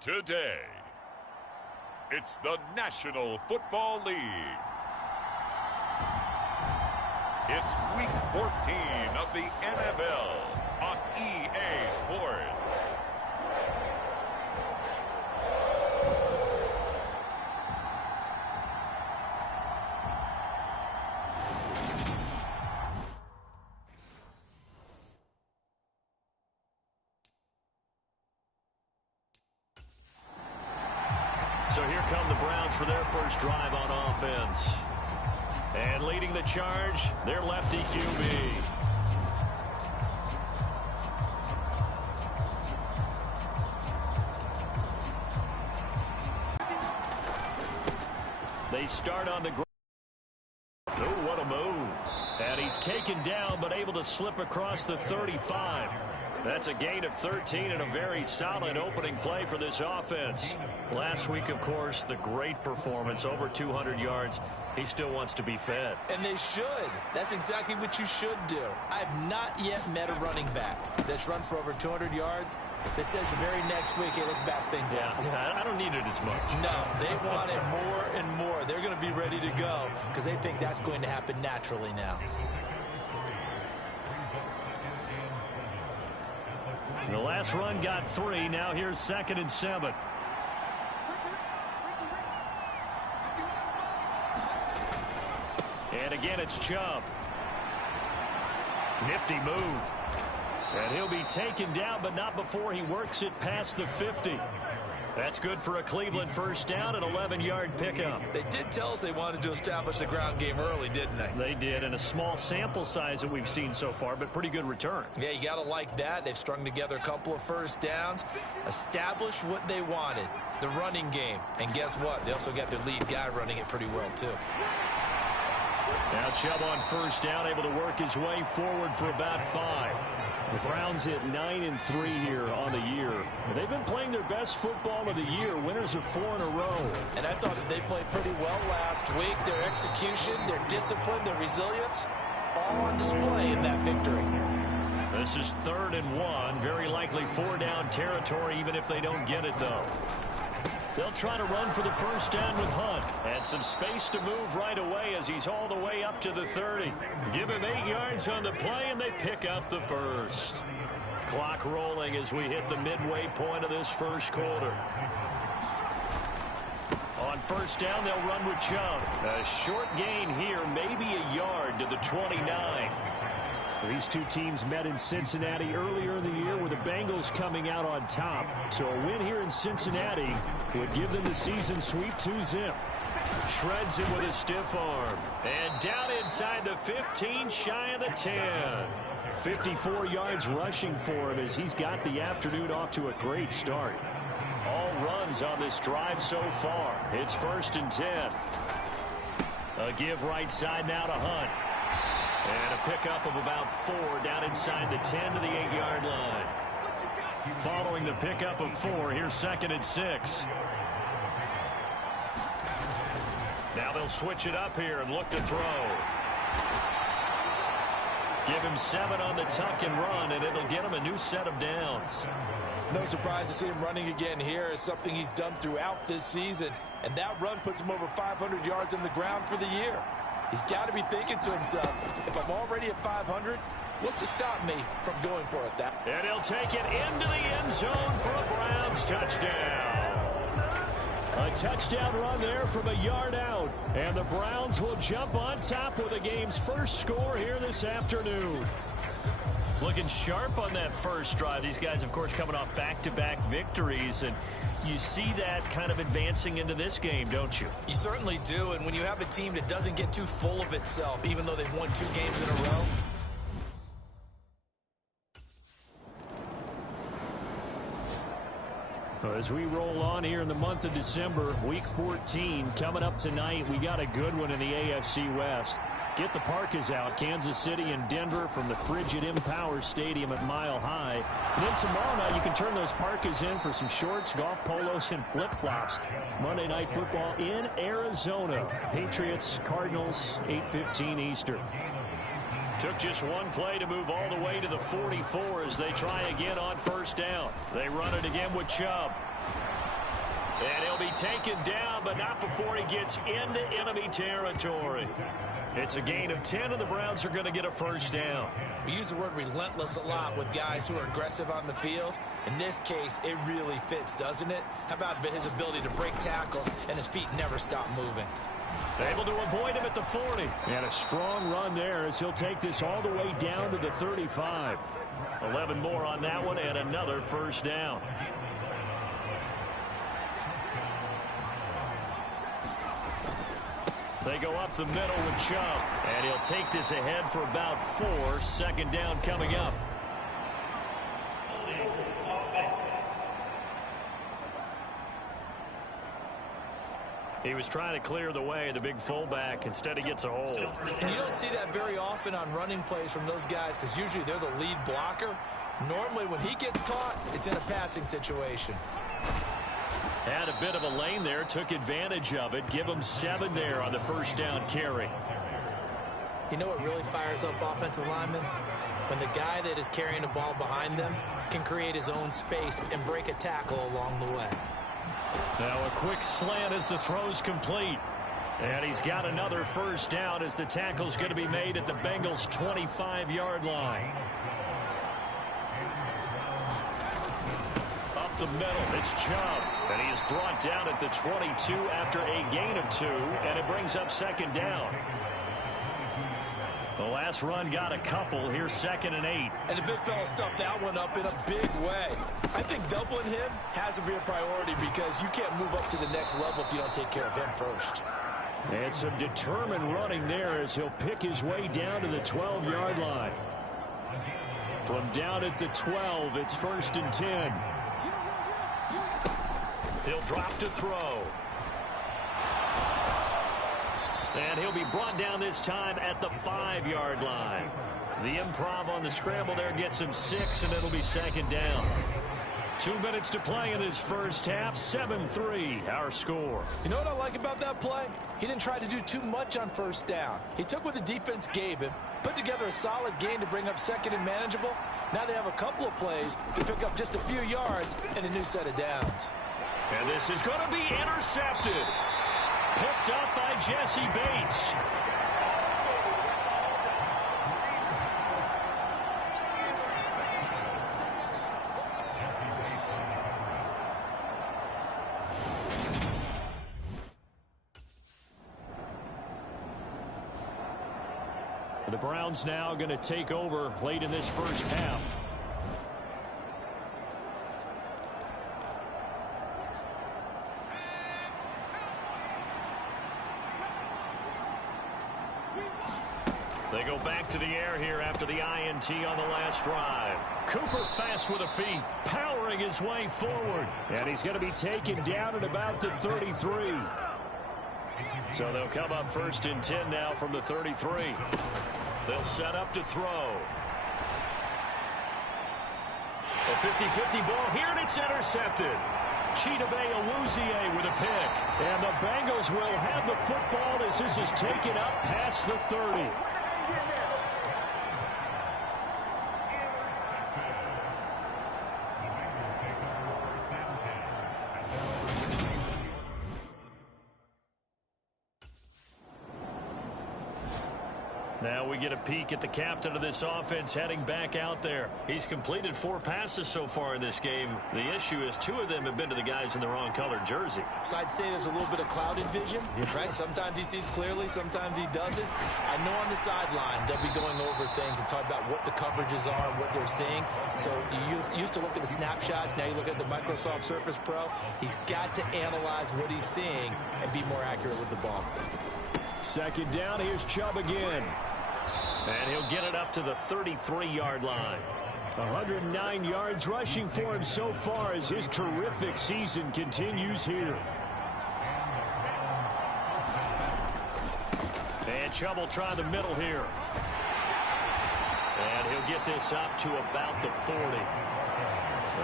Today, it's the National Football League. It's Week 14 of the NFL on EA Sports. So here come the Browns for their first drive on offense. And leading the charge, their lefty QB. They start on the ground. Oh, what a move. And he's taken down but able to slip across the 35. That's a gain of 13 and a very solid opening play for this offense. Last week, of course, the great performance, over 200 yards. He still wants to be fed. And they should. That's exactly what you should do. I've not yet met a running back that's run for over 200 yards that says the very next week, hey, let's back things up. Yeah, I don't need it as much. No, they want it more and more. They're going to be ready to go because they think that's going to happen naturally now. The last run got 3. Now here's 2nd and 7. And again, it's Chubb. Nifty move. And he'll be taken down, but not before he works it past the 50. That's good for a Cleveland first down, an 11-yard pickup. They did tell us they wanted to establish the ground game early, didn't they? They did, and a small sample size that we've seen so far, but pretty good return. Yeah, you got to like that. They've strung together a couple of first downs, established what they wanted, the running game. And guess what? They also got their lead guy running it pretty well, too. Now Chubb on first down, able to work his way forward for about 5. The Browns at 9-3 here on the year. They've been playing their best football of the year. Winners of 4 in a row. And I thought that they played pretty well last week. Their execution, their discipline, their resilience, all on display in that victory. This is 3rd and 1. Very likely 4-down territory, even if they don't get it, though. They'll try to run for the first down with Hunt. And some space to move right away as he's all the way up to the 30. Give him 8 yards on the play, and they pick up the first. Clock rolling as we hit the midway point of this first quarter. On first down, they'll run with Chubb. A short gain here, maybe a yard to the 29. These two teams met in Cincinnati earlier in the year with the Bengals coming out on top. So a win here in Cincinnati would give them the season sweep 2-zip. Shreds him with a stiff arm. And down inside the 15, shy of the 10. 54 yards rushing for him as he's got the afternoon off to a great start. All runs on this drive so far. It's 1st and 10. A give right side now to Hunt. And a pickup of about 4 down inside the 10 to the 8-yard line. Following the pickup of 4, here's 2nd and 6. Now they'll switch it up here and look to throw. Give him 7 on the tuck and run, and it'll get him a new set of downs. No surprise to see him running again here. It's something he's done throughout this season. And that run puts him over 500 yards on the ground for the year. He's got to be thinking to himself, if I'm already at 500, what's to stop me from going for it? And he'll take it into the end zone for a Browns touchdown. A touchdown run there from a yard out. And the Browns will jump on top with the game's first score here this afternoon. Looking sharp on that first drive. These guys, of course, coming off back-to-back victories. And you see that kind of advancing into this game, don't you? You certainly do. And when you have a team that doesn't get too full of itself, even though they've won 2 games in a row. As we roll on here in the month of December, Week 14 coming up tonight, we got a good one in the AFC West. Get the parkas out, Kansas City and Denver from the frigid Empower Stadium at Mile High. And then tomorrow night you can turn those parkas in for some shorts, golf polos, and flip-flops. Monday Night Football in Arizona. Patriots, Cardinals, 8:15 Eastern. Took just one play to move all the way to the 44 as they try again on first down. They run it again with Chubb. And he'll be taken down, but not before he gets into enemy territory. It's a gain of 10, and the Browns are going to get a first down. We use the word relentless a lot with guys who are aggressive on the field. In this case, it really fits, doesn't it? How about his ability to break tackles and his feet never stop moving? Able to avoid him at the 40. And a strong run there as he'll take this all the way down to the 35. 11 more on that one and another first down. They go up the middle with Chubb. And he'll take this ahead for about 4. Second down coming up. He was trying to clear the way, the big fullback. Instead, he gets a hold. And you don't see that very often on running plays from those guys because usually they're the lead blocker. Normally, when he gets caught, it's in a passing situation. Had a bit of a lane there, took advantage of it. Give him 7 there on the first down carry. You know what really fires up offensive linemen? When the guy that is carrying the ball behind them can create his own space and break a tackle along the way. Now a quick slant as the throw's complete. And he's got another first down as the tackle's going to be made at the Bengals' 25-yard line. Up the middle, it's Chubb. And he is brought down at the 22 after a gain of 2, and it brings up second down. The last run got a couple. Here's 2nd and 8. And the big fella stuffed that one up in a big way. I think doubling him has to be a priority because you can't move up to the next level if you don't take care of him first. And some determined running there as he'll pick his way down to the 12-yard line. From down at the 12, it's 1st and 10. He'll drop to throw. And he'll be brought down this time at the 5-yard line. The improv on the scramble there gets him 6, and it'll be second down. 2 minutes to play in this first half. 7-3, our score. You know what I like about that play? He didn't try to do too much on first down. He took what the defense gave him, put together a solid gain to bring up 2nd and manageable. Now they have a couple of plays to pick up just a few yards and a new set of downs. And this is going to be intercepted. Picked up by Jesse Bates. The Browns now going to take over late in this first half. They go back to the air here after the INT on the last drive. Cooper fast with the feet, powering his way forward. And he's going to be taken down at about the 33. So they'll come up 1st and 10 now from the 33. They'll set up to throw. A 50-50 ball here, and it's intercepted. Chidobe Awuzie with a pick. And the Bengals will have the football as this is taken up past the 30. Now we get a peek at the captain of this offense heading back out there. He's completed 4 passes so far in this game. The issue is 2 of them have been to the guys in the wrong colored jersey. So I'd say there's a little bit of clouded vision, right? Sometimes he sees clearly, sometimes he doesn't. I know on the sideline they'll be going over things and talk about what the coverages are and what they're seeing. So you used to look at the snapshots, now you look at the Microsoft Surface Pro. He's got to analyze what he's seeing and be more accurate with the ball. Second down, here's Chubb again. And he'll get it up to the 33-yard line. 109 yards rushing for him so far as his terrific season continues here. And Chubb will try the middle here. And he'll get this up to about the 40.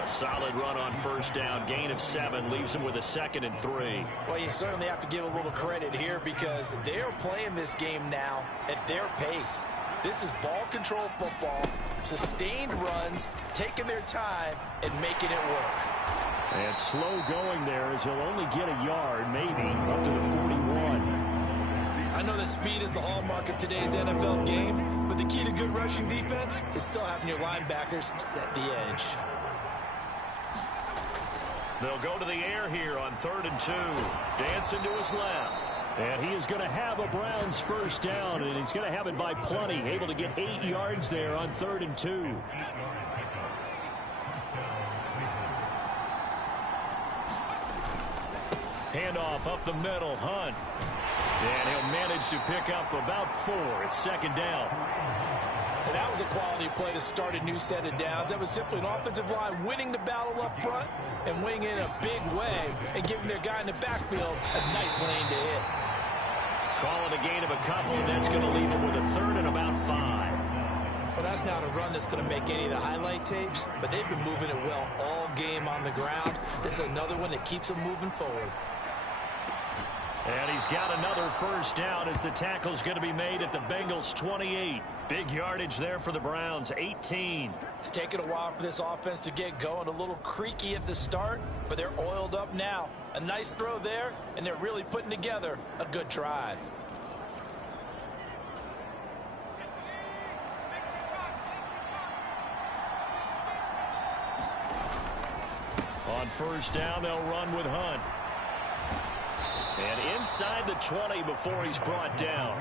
A solid run on first down. Gain of 7 leaves him with a 2nd and 3. Well, you certainly have to give a little credit here because they're playing this game now at their pace. This is ball control football, sustained runs, taking their time, and making it work. And slow going there as he'll only get a yard, maybe, up to the 41. I know that speed is the hallmark of today's NFL game, but the key to good rushing defense is still having your linebackers set the edge. They'll go to the air here on 3rd and 2. Dancing to his left. And he is going to have a Browns first down, and he's going to have it by plenty. Able to get 8 yards there on 3rd and 2. Handoff up the middle, Hunt. And he'll manage to pick up about 4. It's 2nd down. And that was a quality play to start a new set of downs. That was simply an offensive line winning the battle up front and winning in a big way and giving their guy in the backfield a nice lane to hit. Call it a gain of a couple, and that's going to leave him with a 3rd and about 5. Well, that's not a run that's going to make any of the highlight tapes, but they've been moving it well all game on the ground. This is another one that keeps them moving forward. And he's got another first down as the tackle's going to be made at the Bengals' 28. Big yardage there for the Browns, 18. It's taken a while for this offense to get going. A little creaky at the start, but they're oiled up now. A nice throw there, and they're really putting together a good drive. On first down, they'll run with Hunt. And inside the 20 before he's brought down.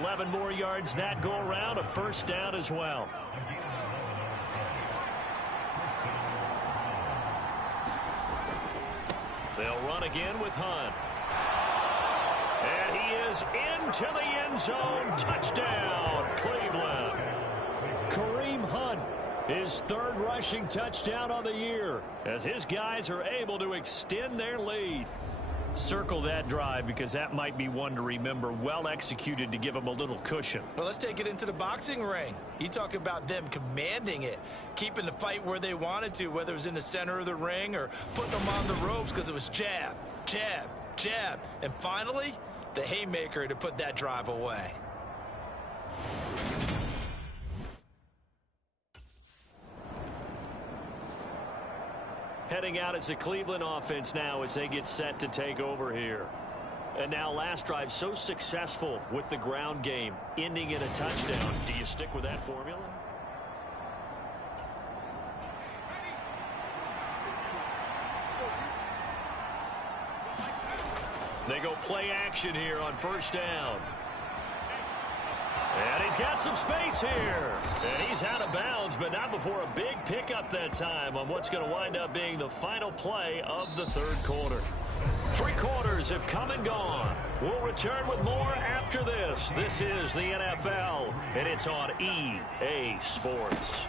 11 more yards that go around, a first down as well. They'll run again with Hunt. And he is into the end zone. Touchdown, Cleveland. Kareem Hunt, his 3rd rushing touchdown on the year, as his guys are able to extend their lead. Circle that drive because that might be one to remember. Well executed to give him a little cushion. Well, let's take it into the boxing ring. You talk about them commanding it, keeping the fight where they wanted to, whether it was in the center of the ring or putting them on the ropes because it was jab, jab, jab. And finally, the haymaker to put that drive away. Heading out as the Cleveland offense now as they get set to take over here. And now last drive so successful with the ground game, ending in a touchdown. Do you stick with that formula? They go play action here on first down. And he's got some space here. And he's out of bounds, but not before a big pickup that time on what's going to wind up being the final play of the 3rd quarter. 3 quarters have come and gone. We'll return with more after this. This is the NFL, and it's on EA Sports.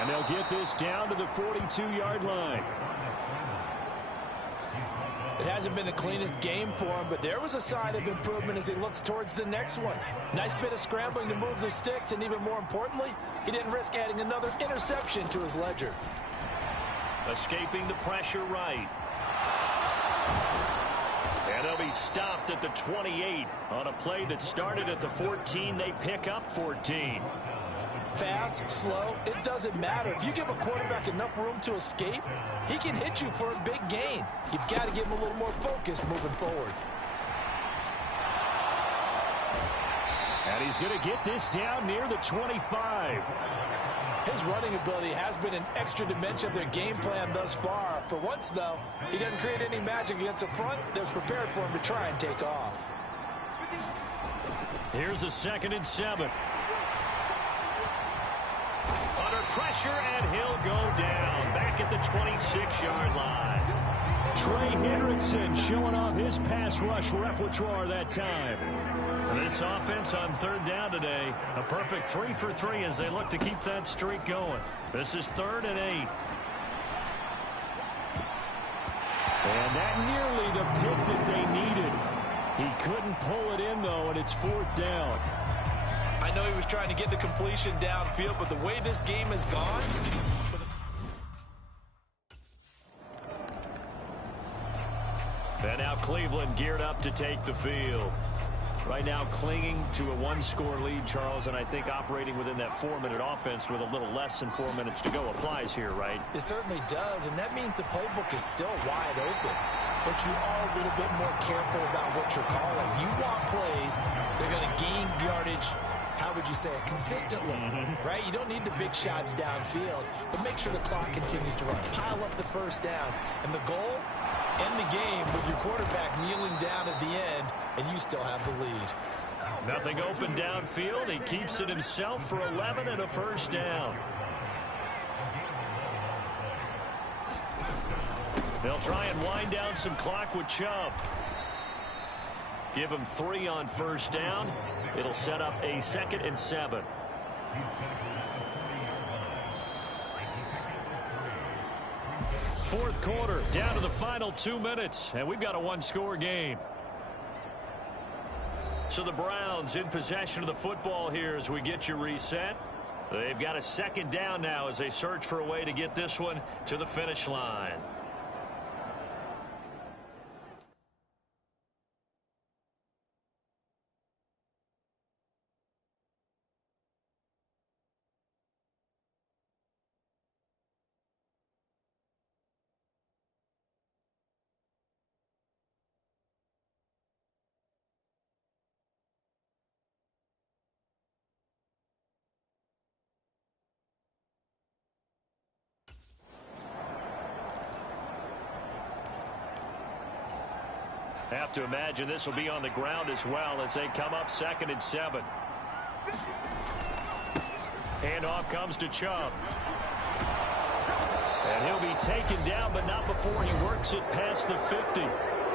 And they'll get this down to the 42-yard line. It hasn't been the cleanest game for him, but there was a sign of improvement as he looks towards the next one. Nice bit of scrambling to move the sticks, and even more importantly, he didn't risk adding another interception to his ledger. Escaping the pressure right. And they'll be stopped at the 28 on a play that started at the 14. They pick up 14. Fast, slow, it doesn't matter. If you give a quarterback enough room to escape, he can hit you for a big gain. You've got to give him a little more focus moving forward. And he's going to get this down near the 25. His running ability has been an extra dimension of their game plan thus far. For once, though, he doesn't create any magic against the front that's prepared for him to try and take off. Here's a 2nd and 7. Under pressure, and he'll go down back at the 26-yard line. Trey Hendrickson showing off his pass rush repertoire that time. This offense on 3rd down today, a perfect 3 for 3 as they look to keep that streak going. This is 3rd and 8. And that nearly the pick that they needed. He couldn't pull it in, though, and it's 4th down. I know he was trying to get the completion downfield, but the way this game has gone... And now Cleveland geared up to take the field. Right now clinging to a one-score lead, Charles, and I think operating within that 4-minute offense with a little less than 4 minutes to go applies here, right? It certainly does, and that means the playbook is still wide open. But you are a little bit more careful about what you're calling. You want plays, they're going to gain yardage, how would you say it, consistently, right? You don't need the big shots downfield, but make sure the clock continues to run. Pile up the first downs, and the goal, end the game with your quarterback kneeling down at the end, and you still have the lead. Nothing open downfield. He keeps it himself for 11 and a first down. They'll try and wind down some clock with Chubb. Give him 3 on first down. It'll set up a 2nd and 7. Fourth quarter, down to the final 2 minutes, and we've got a one-score game. So the Browns in possession of the football here as we get you reset. They've got a 2nd down now as they search for a way to get this one to the finish line. Have to imagine this will be on the ground as well as they come up 2nd and 7. Handoff comes to Chubb. And he'll be taken down, but not before he works it past the 50.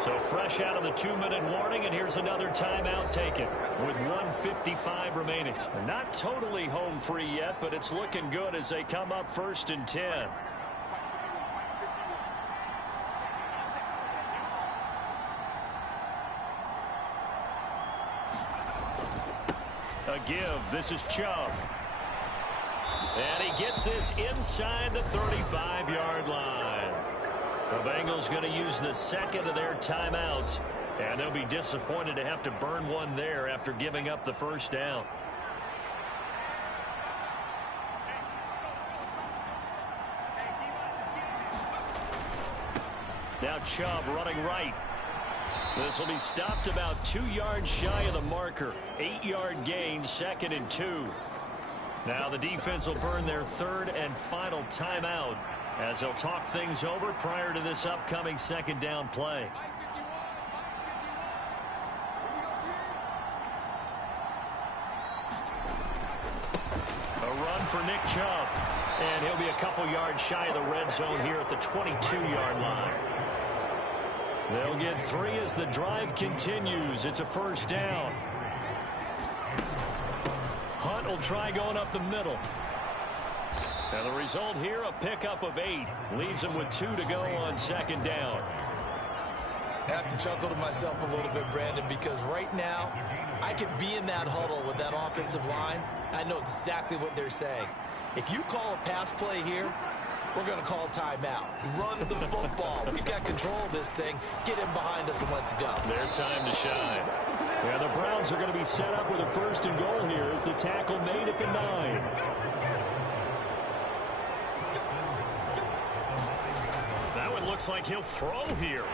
So fresh out of the 2-minute warning, and here's another timeout taken with 1:55 remaining. Not totally home free yet, but it's looking good as they come up 1st and 10. A give. This is Chubb. And he gets this inside the 35-yard line. The Bengals going to use the 2nd of their timeouts, and they'll be disappointed to have to burn one there after giving up the first down. Now Chubb running right. This will be stopped about 2 yards shy of the marker. 8-yard gain, 2nd and 2. Now the defense will burn their 3rd and final timeout as they'll talk things over prior to this upcoming 2nd down play. A run for Nick Chubb. And he'll be a couple yards shy of the red zone here at the 22-yard line. They'll get 3 as the drive continues. It's a first down. Hunt will try going up the middle. And the result here, a pickup of 8. Leaves him with 2 to go on 2nd down. I have to chuckle to myself a little bit, Brandon, because right now I could be in that huddle with that offensive line. I know exactly what they're saying. If you call a pass play here, we're going to call timeout. Run the football. We've got control of this thing. Get him behind us and let's go. Their time to shine. Yeah, the Browns are going to be set up with a 1st and goal here as the tackle made at the 9. That one looks like he'll throw here.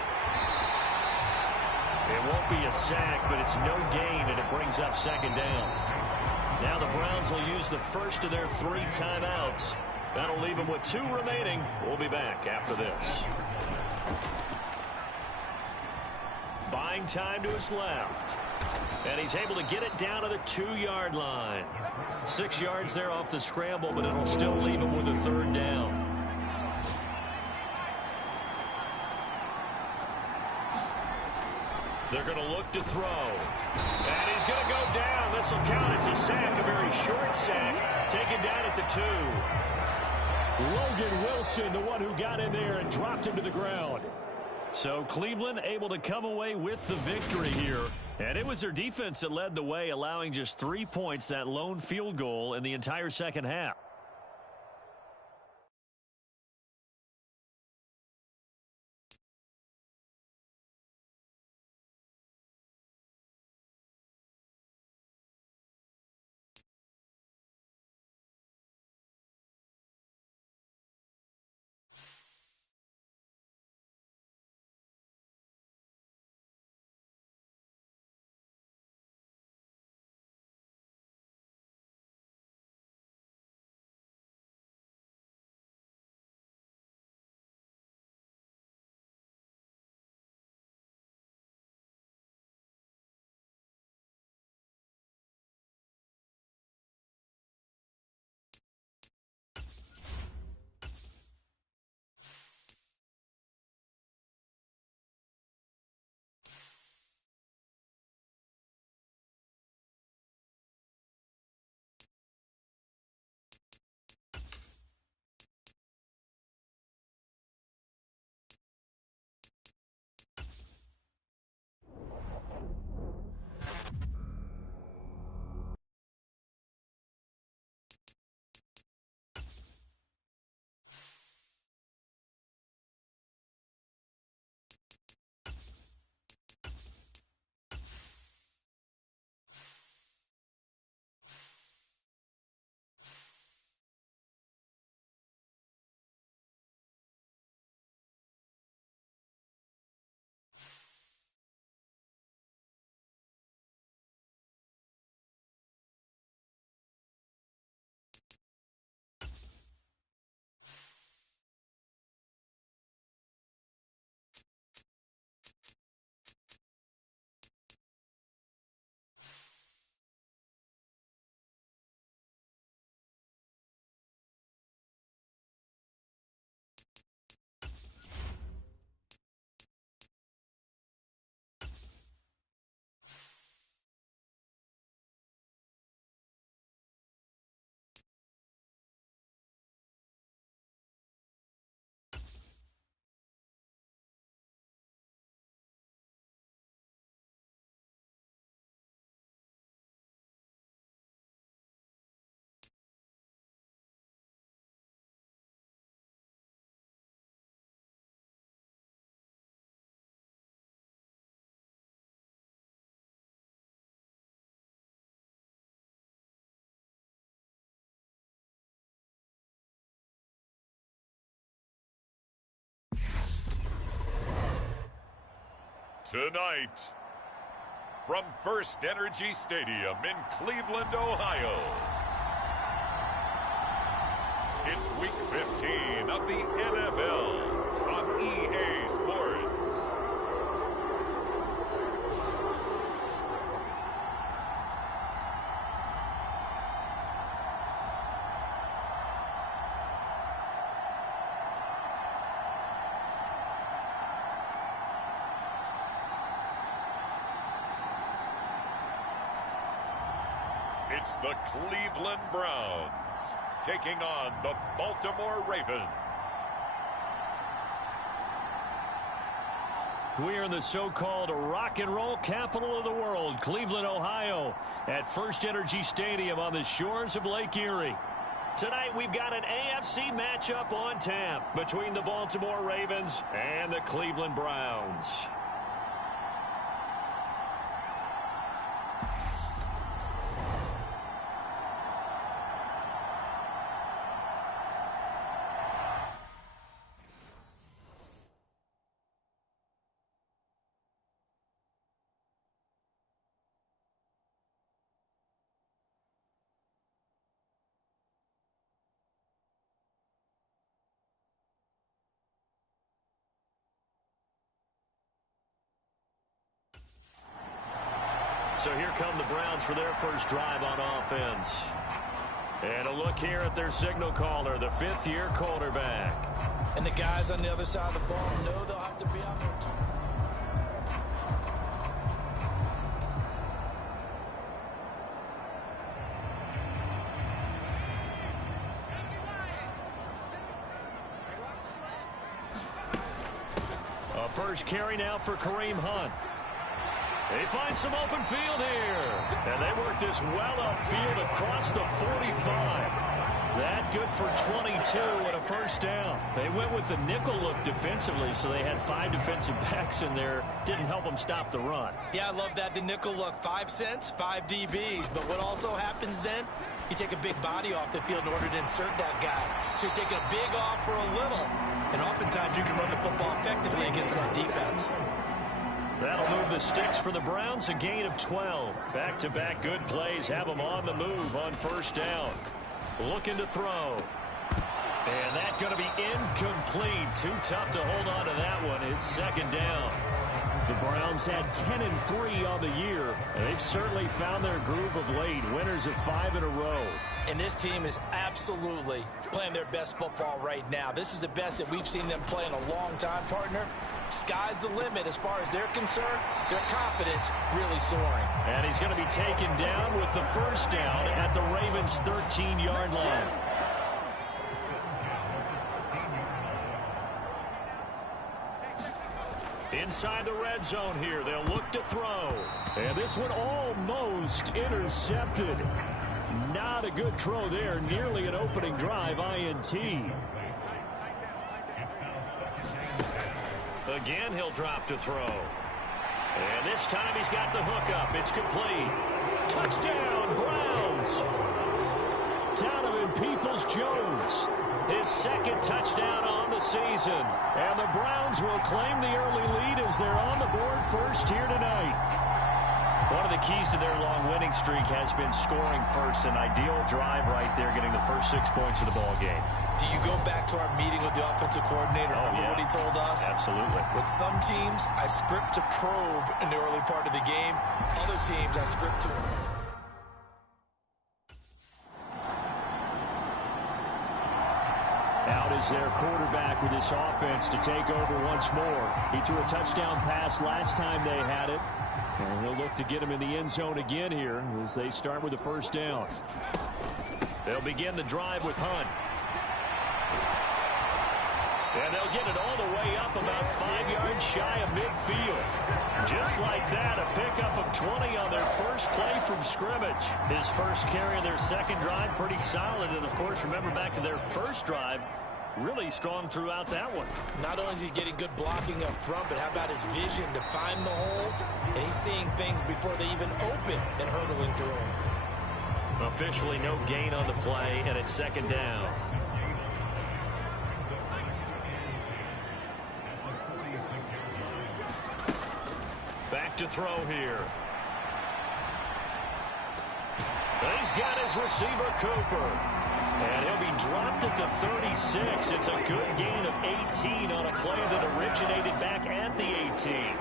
It won't be a sack, but it's no gain, and it brings up 2nd down. Now the Browns will use the 1st of their 3 timeouts. That'll leave him with 2 remaining. We'll be back after this. Buying time to his left. And he's able to get it down to the 2-yard line. 6 yards there off the scramble, but it'll still leave him with a 3rd down. They're going to look to throw. And he's going to go down. This will count as a sack, a very short sack. Taken down at the 2. Logan Wilson, the one who got in there and dropped him to the ground. So Cleveland able to come away with the victory here. And it was their defense that led the way, allowing just 3 points, that lone field goal in the entire second half. Tonight, from First Energy Stadium in Cleveland, Ohio, it's Week 15 of the NFL on EA Sports. It's the Cleveland Browns taking on the Baltimore Ravens. We are in the so-called rock and roll capital of the world, Cleveland, Ohio, at First Energy Stadium on the shores of Lake Erie. Tonight, we've got an AFC matchup on tap between the Baltimore Ravens and the Cleveland Browns. So here come the Browns for their first drive on offense. And a look here at their signal caller, the fifth-year quarterback. And the guys on the other side of the ball know they'll have to be out there. A first carry now for Kareem Hunt. They find some open field here. And they work this well upfield across the 45. That good for 22 and a first down. They went with the nickel look defensively, so they had 5 defensive backs in there. Didn't help them stop the run. Yeah, I love that, the nickel look. 5 cents, 5 DBs. But what also happens then, you take a big body off the field in order to insert that guy. So you're taking a big off for a little. And oftentimes you can run the football effectively against that defense. That'll move the sticks for the Browns, a gain of 12. Back-to-back good plays have them on the move on first down. Looking to throw. And that's going to be incomplete. Too tough to hold on to that one. It's second down. The Browns had 10-3 on the year. And they've certainly found their groove of late. Winners of 5 in a row. And this team is absolutely playing their best football right now. This is the best that we've seen them play in a long time, partner. Sky's the limit as far as they're concerned. Their confidence really soaring. And he's going to be taken down with the first down at the Ravens' 13-yard line. Inside the red zone here, they'll look to throw. And this one almost intercepted. Not a good throw there. Nearly an opening drive, INT. Again, he'll drop to throw. And this time he's got the hook up. It's complete. Touchdown, Browns. Donovan Peoples-Jones. His second touchdown on the season. And the Browns will claim the early lead as they're on the board first here tonight. One of the keys to their long winning streak has been scoring first. An ideal drive right there, getting the first 6 points of the ball game. Do you go back to our meeting with the offensive coordinator? Remember what he told us? Absolutely. With some teams, I script to probe in the early part of the game. Other teams, I script to... Out is their quarterback with this offense to take over once more. He threw a touchdown pass last time they had it. And he'll look to get him in the end zone again here as they start with the first down. They'll begin the drive with Hunt. And they'll get it all the way up about 5 yards shy of midfield. Just like that, a pickup of 20 on their first play from scrimmage. His first carry of their second drive, pretty solid. And, of course, remember back to their first drive, really strong throughout that one. Not only is he getting good blocking up front, but how about his vision to find the holes? And he's seeing things before they even open and hurdling through them. Officially no gain on the play, and it's second down. throw here. He's got his receiver, Cooper. And he'll be dropped at the 36. It's a good gain of 18 on a play that originated back at the 18.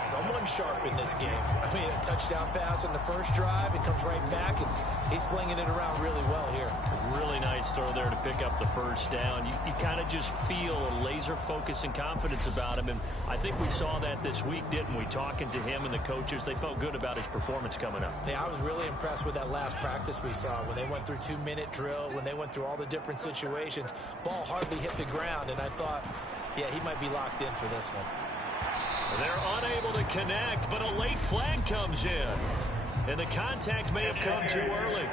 Someone sharp in this game. I mean, a touchdown pass on the first drive. It comes right back, and he's flinging it around really well here. Really nice throw there to pick up the first down. You kind of just feel a laser focus and confidence about him, and I think we saw that this week, didn't we? Talking to him and the coaches, they felt good about his performance coming up. Yeah, I was really impressed with that last practice we saw when they went through 2-minute drill, when they went through all the different situations. Ball hardly hit the ground, and I thought, yeah, he might be locked in for this one. They're unable to connect, but a late flag comes in. And the contact may have come too early.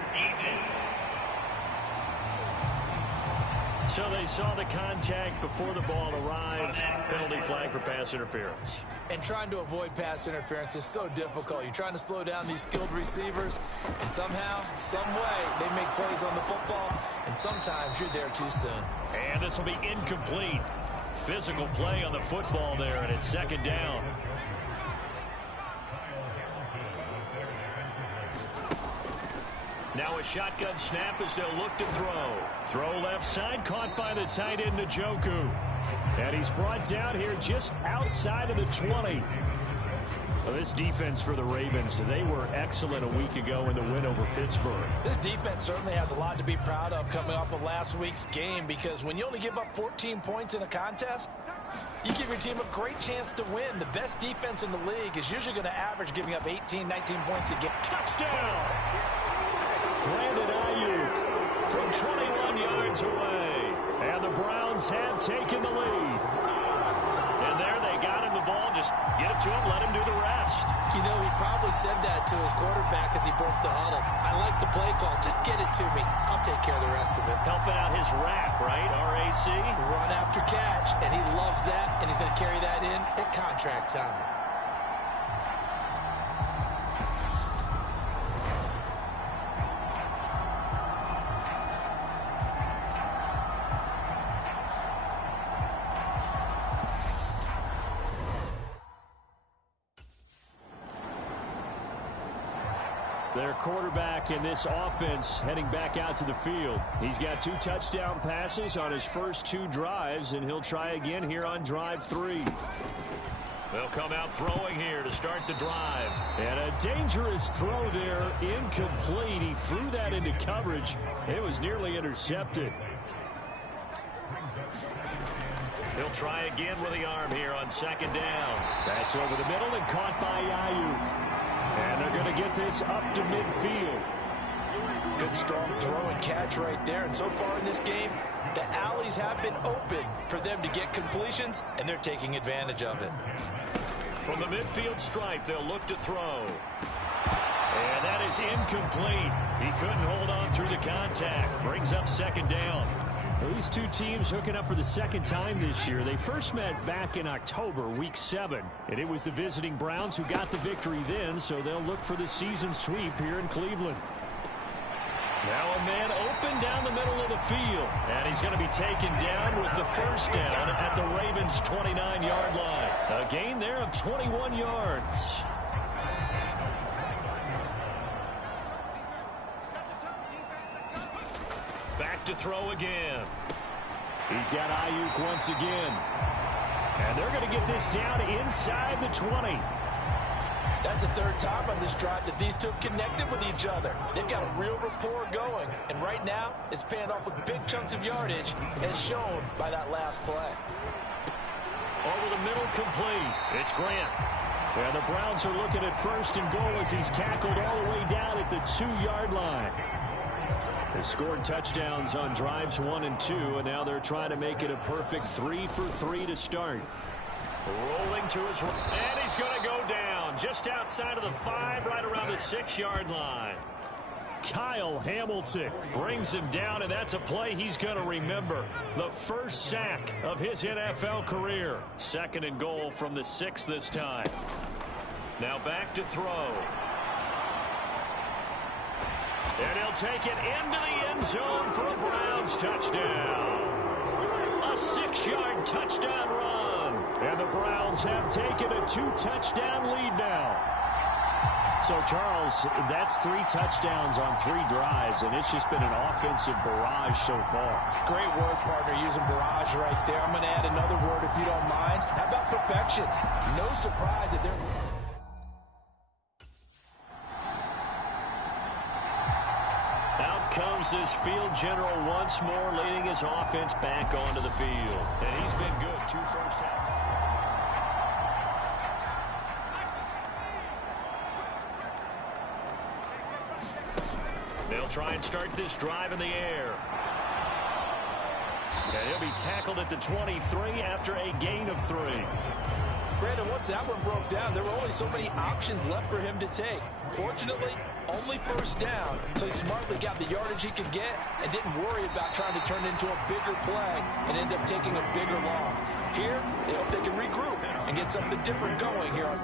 So they saw the contact before the ball arrived. Penalty flag for pass interference. And trying to avoid pass interference is so difficult. You're trying to slow down these skilled receivers, and somehow, some way, they make plays on the football, and sometimes you're there too soon. And this will be incomplete. Physical play on the football there, and it's second down. Now a shotgun snap as they'll look to throw. Throw left side, caught by the tight end, Njoku. And he's brought down here just outside of the 20. Well, this defense for the Ravens, they were excellent a week ago in the win over Pittsburgh. This defense certainly has a lot to be proud of coming off of last week's game, because when you only give up 14 points in a contest, you give your team a great chance to win. The best defense in the league is usually going to average giving up 18, 19 points a game. Touchdown! Brandon Ayuk from 21 yards away. And the Browns have taken the lead. And there they got him the ball. Just get it to him, let him do the rest. You know, he probably said that to his quarterback as he broke the huddle. I like the play call. Just get it to me. I'll take care of the rest of it. Helping out his rack, right? RAC? Run after catch. And he loves that, and he's going to carry that in at contract time. Their quarterback in this offense heading back out to the field. He's got 2 touchdown passes on his first 2 drives, and he'll try again here on drive 3. They'll come out throwing here to start the drive. And a dangerous throw there, incomplete. He threw that into coverage. It was nearly intercepted. He'll try again with the arm here on second down. That's over the middle and caught by Ayuk. And they're going to get this up to midfield. Good strong throw and catch right there. And so far in this game, the alleys have been open for them to get completions, and they're taking advantage of it. From the midfield stripe, they'll look to throw. And that is incomplete. He couldn't hold on through the contact. Brings up second down. Well, these two teams hooking up for the second time this year. They first met back in October, week 7. And it was the visiting Browns who got the victory then, so they'll look for the season sweep here in Cleveland. Now a man open down the middle of the field. And he's going to be taken down with the first down at the Ravens' 29-yard line. A gain there of 21 yards. Back to throw again. He's got Ayuk once again. And they're going to get this down inside the 20. That's the third time on this drive that these two have connected with each other. They've got a real rapport going. And right now, it's paying off with big chunks of yardage, as shown by that last play. Over the middle, complete. It's Grant. And the Browns are looking at first and goal as he's tackled all the way down at the 2-yard line. They scored touchdowns on drives 1 and 2, and now they're trying to make it a perfect 3 for 3 to start. Rolling to his right, and he's going to go down just outside of the 5, right around the 6-yard line. Kyle Hamilton brings him down, and that's a play he's going to remember. The first sack of his NFL career. Second and goal from the 6 this time. Now back to throw. And he'll take it into the end zone for a Browns touchdown. A 6-yard touchdown run. run. And the Browns have taken a 2-touchdown lead now. So, Charles, that's 3 touchdowns on 3 drives, and it's just been an offensive barrage so far. Great word, partner, using barrage right there. I'm going to add another word if you don't mind. How about perfection? No surprise that they're... Out comes this field general once more, leading his offense back onto the field. And he's been good 2 first halves. They'll try and start this drive in the air. And he'll be tackled at the 23 after a gain of 3. Brandon, once that one broke down, there were only so many options left for him to take. Fortunately, only first down, so he smartly got the yardage he could get and didn't worry about trying to turn it into a bigger play and end up taking a bigger loss. Here, they hope they can regroup and get something different going here on...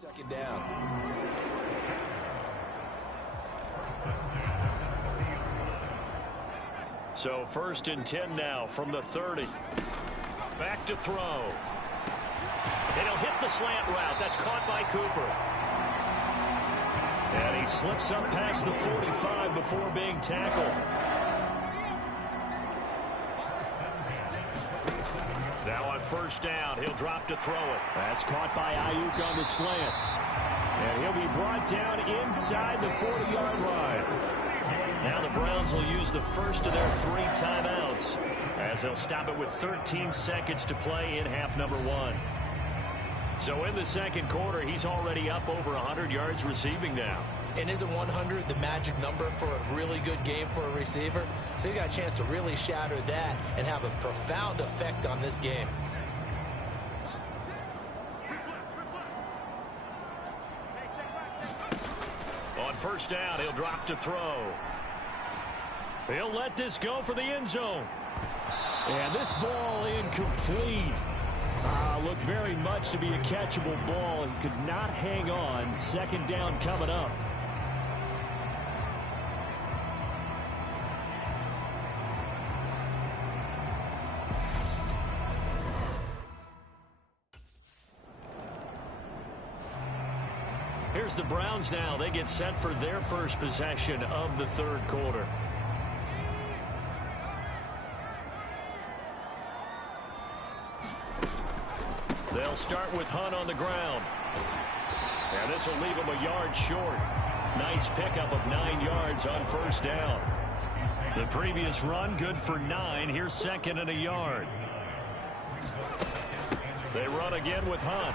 Second down. So 1st and 10 now from the 30. Back to throw. And he'll hit the slant route. That's caught by Cooper. And he slips up past the 45 before being tackled. Now on 1st down, he'll drop to throw it. That's caught by Ayuk on the slant. And he'll be brought down inside the 40-yard line. Now the Browns will use the first of their 3 timeouts as they'll stop it with 13 seconds to play in half number 1. So in the second quarter, he's already up over 100 yards receiving now. And isn't 100 the magic number for a really good game for a receiver? So he got a chance to really shatter that and have a profound effect on this game. On first down, he'll drop to throw. He'll let this go for the end zone. And this ball incomplete. Looked very much to be a catchable ball and could not hang on. Second down coming up. Here's the Browns now. They get set for their first possession of the third quarter. They'll start with Hunt on the ground. And this will leave him a yard short. Nice pickup of 9 yards on first down. The previous run good for 9. Here's second and a yard. They run again with Hunt.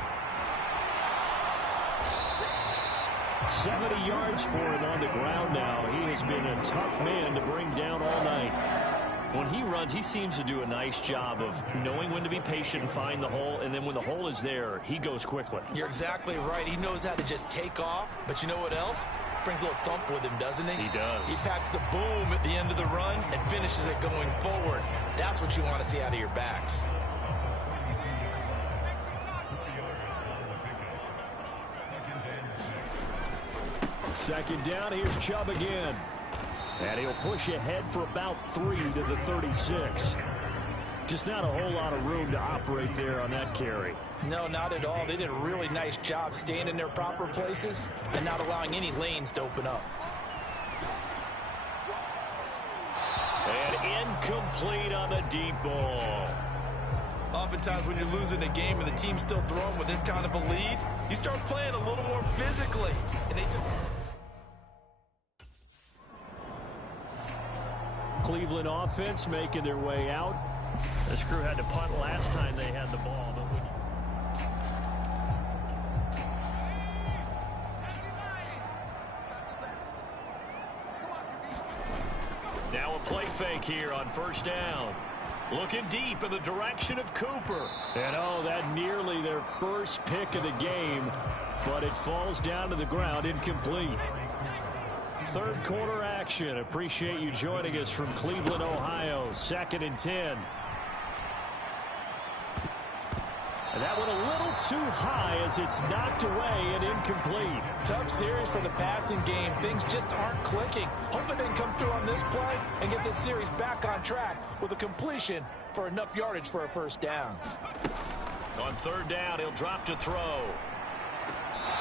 70 yards for him on the ground now. He has been a tough man to bring down all night. When he runs, he seems to do a nice job of knowing when to be patient and find the hole, and then when the hole is there, he goes quickly. You're exactly right. He knows how to just take off, but you know what else? Brings a little thump with him, doesn't he? He does. He packs the boom at the end of the run and finishes it going forward. That's what you want to see out of your backs. Second down, here's Chubb again. And he'll push ahead for about 3 to the 36. Just not a whole lot of room to operate there on that carry. No, not at all. They did a really nice job staying in their proper places and not allowing any lanes to open up. And incomplete on the deep ball. Oftentimes when you're losing a game and the team's still throwing with this kind of a lead, you start playing a little more physically. And they took... Cleveland offense making their way out. This crew had to punt last time they had the ball. But now a play fake here on first down. Looking deep in the direction of Cooper. And oh, that nearly their first pick of the game, but it falls down to the ground incomplete. Third quarter action. Appreciate you joining us from Cleveland, Ohio. 2nd and 10. And that one a little too high as it's knocked away and incomplete. Tough series for the passing game. Things just aren't clicking. Hoping they can come through on this play and get this series back on track with a completion for enough yardage for a first down. On third down, he'll drop to throw.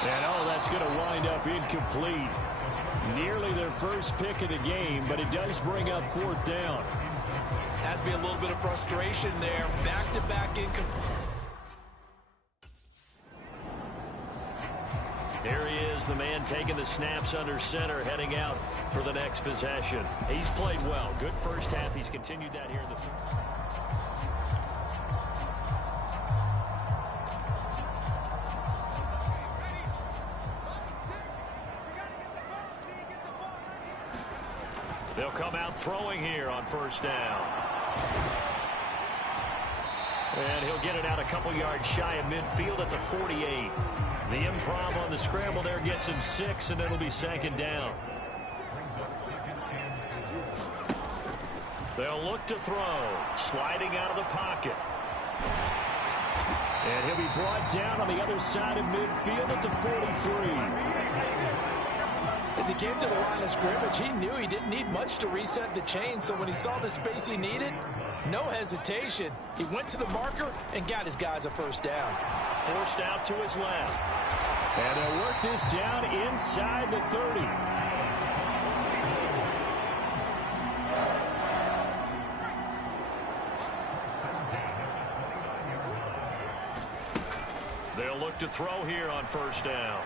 And oh, that's going to wind up incomplete. Nearly their first pick of the game, but it does bring up fourth down. Has to be a little bit of frustration there. Back-to-back incomplete. Here he is, the man taking the snaps under center, heading out for the next possession. He's played well. Good first half. He's continued that here in the third. They'll come out throwing here on first down. And he'll get it out a couple yards shy of midfield at the 48. The improv on the scramble there gets him 6, and it'll be second down. They'll look to throw. Sliding out of the pocket. And he'll be brought down on the other side of midfield at the 43. As he came to the line of scrimmage, he knew he didn't need much to reset the chain, so when he saw the space he needed, no hesitation. He went to the marker and got his guys a first down. Forced out to his left. And they'll work this down inside the 30. They'll look to throw here on first down.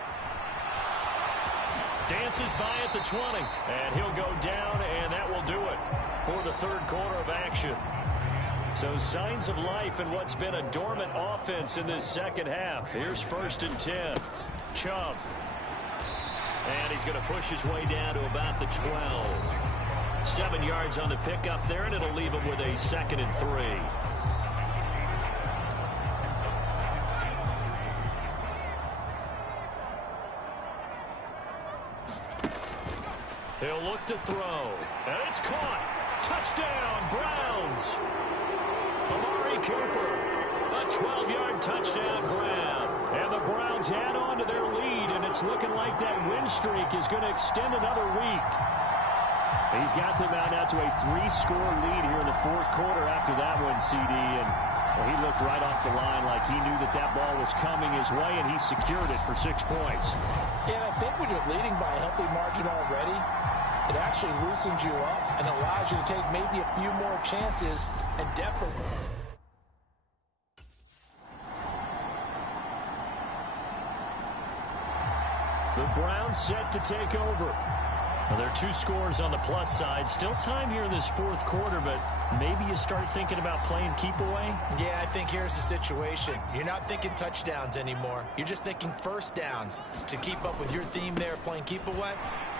Dances by at the 20. And he'll go down, and that will do it for the third quarter of action. So signs of life in what's been a dormant offense in this second half. Here's 1st and 10. Chubb. And he's going to push his way down to about the 12. 7 yards on the pickup there, and it'll leave him with a 2nd and 3. He'll look to throw. And it's caught. Touchdown, Browns. Amari Cooper. A 12-yard touchdown grab. And the Browns add on to their lead, and it's looking like that win streak is going to extend another week. He's got them out now to a 3-score lead here in the fourth quarter after that one, CD. And well, he looked right off the line like he knew that that ball was coming his way, and he secured it for 6 points. Yeah, and I think when you're leading by a healthy margin already, it actually loosens you up and allows you to take maybe a few more chances and definitely. The Browns set to take over. Well, there are 2 scores on the plus side. Still time here in this fourth quarter, but maybe you start thinking about playing keep away? Yeah, I think here's the situation. You're not thinking touchdowns anymore. You're just thinking first downs. To keep up with your theme there, playing keep away,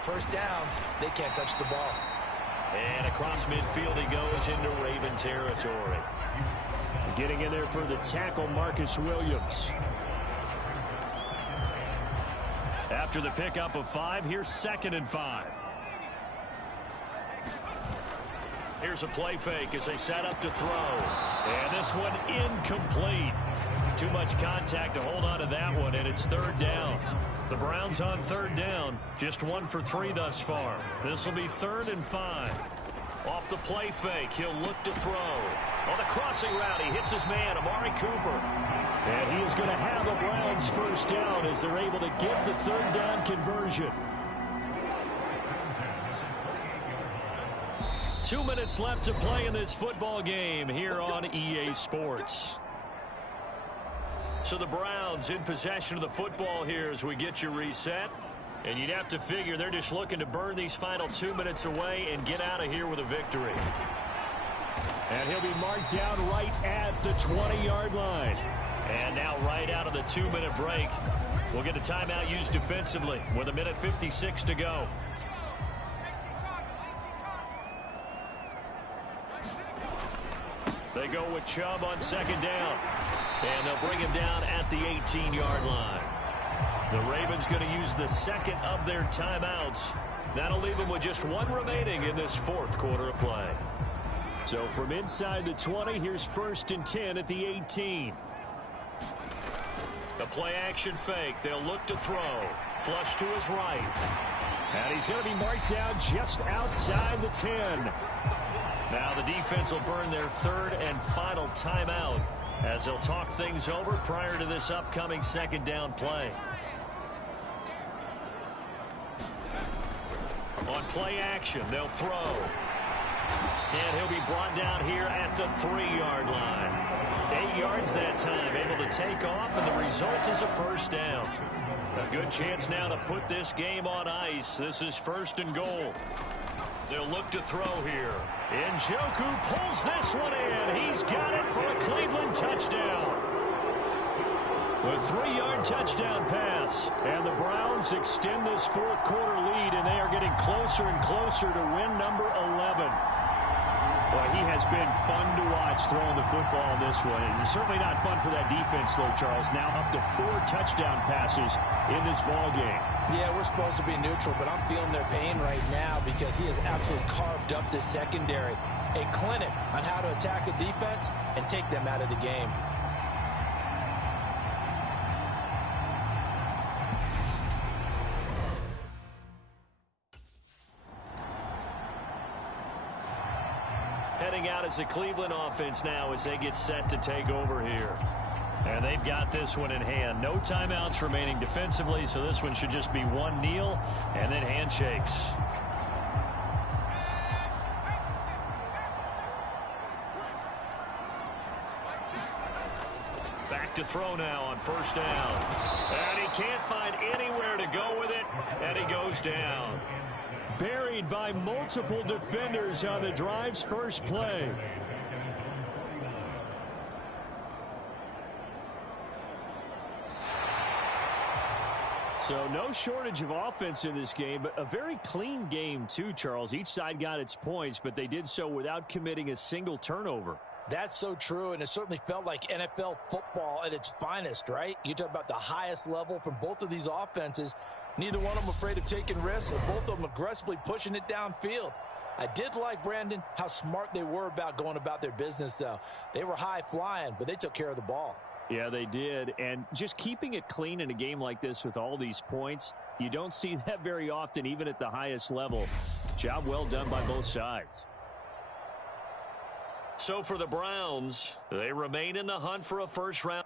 first downs, they can't touch the ball. And across midfield he goes into Raven territory. Getting in there for the tackle, Marcus Williams. After the pickup of 5, here's 2nd and 5. Here's a play fake as they set up to throw. And this one incomplete. Too much contact to hold on to that one, and it's 3rd down. The Browns on 3rd down, just 1 for 3 thus far. This will be 3rd and 5. Off the play fake, he'll look to throw. On the crossing route, he hits his man, Amari Cooper. And he is going to have the Browns first down as they're able to get the 3rd down conversion. 2 minutes left to play in this football game here on EA Sports. So the Browns in possession of the football here as we get you reset. And you'd have to figure they're just looking to burn these final 2 minutes away and get out of here with a victory. And he'll be marked down right at the 20-yard line. And now right out of the 2-minute break, we'll get a timeout used defensively with 1:56 to go. They go with Chubb on 2nd down. And they'll bring him down at the 18-yard line. The Ravens going to use the 2nd of their timeouts. That'll leave them with just 1 remaining in this fourth quarter of play. So from inside the 20, here's 1st and 10 at the 18. The play action fake. They'll look to throw. Flush to his right. And he's going to be marked down just outside the 10. Now the defense will burn their 3rd and final timeout as they'll talk things over prior to this upcoming 2nd down play. On play action, they'll throw. And he'll be brought down here at the 3-yard line. 8 yards that time, able to take off, and the result is a first down. A good chance now to put this game on ice. This is 1st and goal. They'll look to throw here. Njoku pulls this one in. He's got it for a Cleveland touchdown. A 3-yard touchdown pass. And the Browns extend this fourth quarter lead, and they are getting closer and closer to win number 11. Boy, he has been fun to watch throwing the football in this one. It's certainly not fun for that defense, though, Charles. Now up to 4 touchdown passes in this ball game. Yeah, we're supposed to be neutral, but I'm feeling their pain right now because he has absolutely carved up this secondary. A clinic on how to attack a defense and take them out of the game. Heading out as the Cleveland offense now as they get set to take over here. And they've got this one in hand. No timeouts remaining defensively, so this one should just be one kneel and then handshakes. Back back to throw now on first down. And he can't find anywhere to go with it, and he goes down. Buried by multiple defenders on the drive's first play. So no shortage of offense in this game, but a very clean game too, Charles. Each side got its points, but they did so without committing a single turnover. That's so true, and it certainly felt like NFL football at its finest, right? You talk about the highest level from both of these offenses. Neither one of them afraid of taking risks, and both of them aggressively pushing it downfield. I did like, Brandon, how smart they were about going about their business, though. They were high-flying, but they took care of the ball. Yeah, they did, and just keeping it clean in a game like this with all these points, you don't see that very often, even at the highest level. Job well done by both sides. So for the Browns, they remain in the hunt for a first-round.